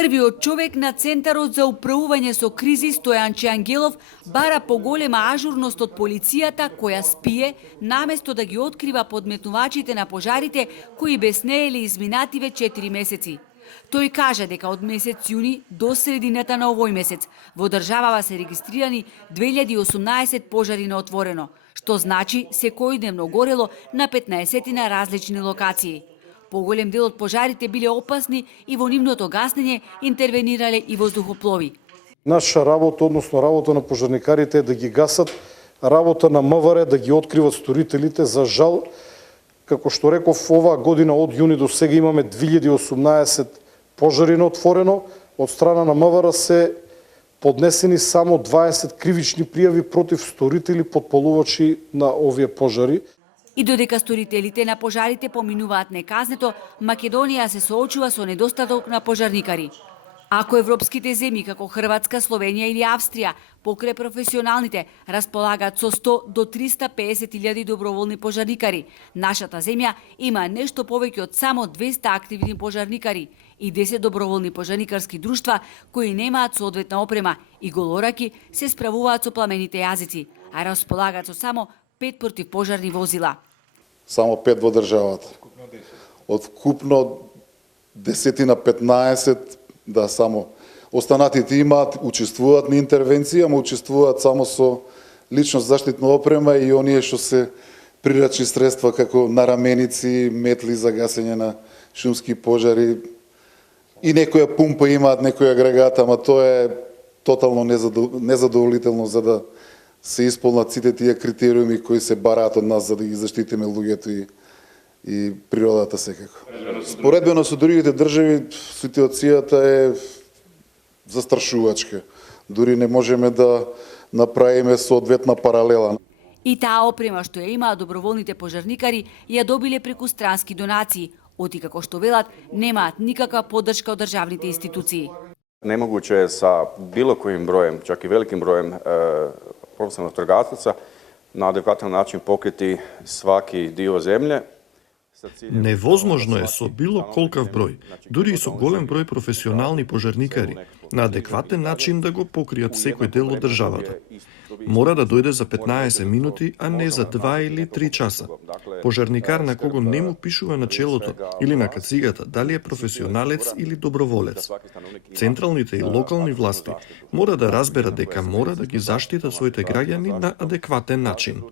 Првиот човек на Центарот за управување со кризи Стојанче Ангелов бара поголема ажурност од полицијата која спие, наместо да ги открива подметнувачите на пожарите кои безнеели изминативе 4 месеци. Тој кажа дека од месец јуни до средината на овој месец во државава се регистрирани 2018 пожари на отворено, што значи секојдневно горело на 15 на различни локации. Поголем дел од пожарите биле опасни и во нивното гаснење интервенирале и воздухоплови. Наша работа, односно работа на пожарникарите е да ги гасат, работа на МВР да ги откриват сторителите. За жал, како што реков, оваа година од јуни до сега имаме 2018 пожари на отворено. Од страна на МВР се поднесени само 20 кривични пријави против сторители потпалувачи на овие пожари. И додека сторителите на пожарите поминуваат неказнето, Македонија се соочува со недостаток на пожарникари. Ако европските земји како Хрватска, Словенија или Австрија покрај професионалните располагаат со 100 до 350.000 доброволни пожарникари, нашата земја има нешто повеќе од само 200 активни пожарникари и 10 доброволни пожарникарски друштва кои немаат соодветна опрема и голораки се справуваат со пламените јазици, а располагаат со само 5 противпожарни возила. Само 5 во државата. Од вкупно 10 на 15, да, само останатите имаат, учествуваат на интервенција, ама учествуваат само со лично заштитна опрема и оние што се прирачни средства како нараменици, метли за гасење на шумски пожари и некоја пумпа имаат, некој агрегат, ама тоа е тотално незадоволително за да се исполнат сите тие критериуми кои се бараат од нас за да ги заштитиме луѓето и природата секако. Споредбено со другите држави, ситуацијата е застрашувачка. Дури не можеме да направиме соодветна паралела. И таа опрема што ја имаат доброволните пожарникари ја добиле преку странски донации, оти како што велат немаат никаква поддршка од државните институции. Nemoguće je sa bilo kojim brojem, čak i velikim brojem profesionalnih vatrogasaca na adekvatan način pokriti svaki dio zemlje. Невозможно е со било колкав број, дури и со голем број професионални пожарникари, на адекватен начин да го покријат секој дел од државата. Мора да дојде за 15 минути, а не за 2 или 3 часа. Пожарникар на кого не му пишува на челото или на кацигата дали е професионалец или доброволец. Централните и локални власти мора да разберат дека мора да ги заштитат своите граѓани на адекватен начин.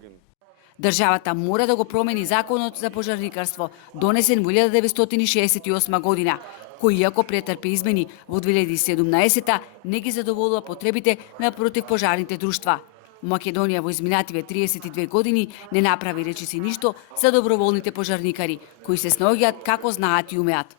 Државата мора да го промени законот за пожарникарство, донесен во 1968 година, кој иако претрпи измени во 2017 не ги задоволува потребите на противпожарните друштва. Македонија во изминативе 32 години не направи речиси ништо за доброволните пожарникари, кои се снаоѓаат како знаат и умеат.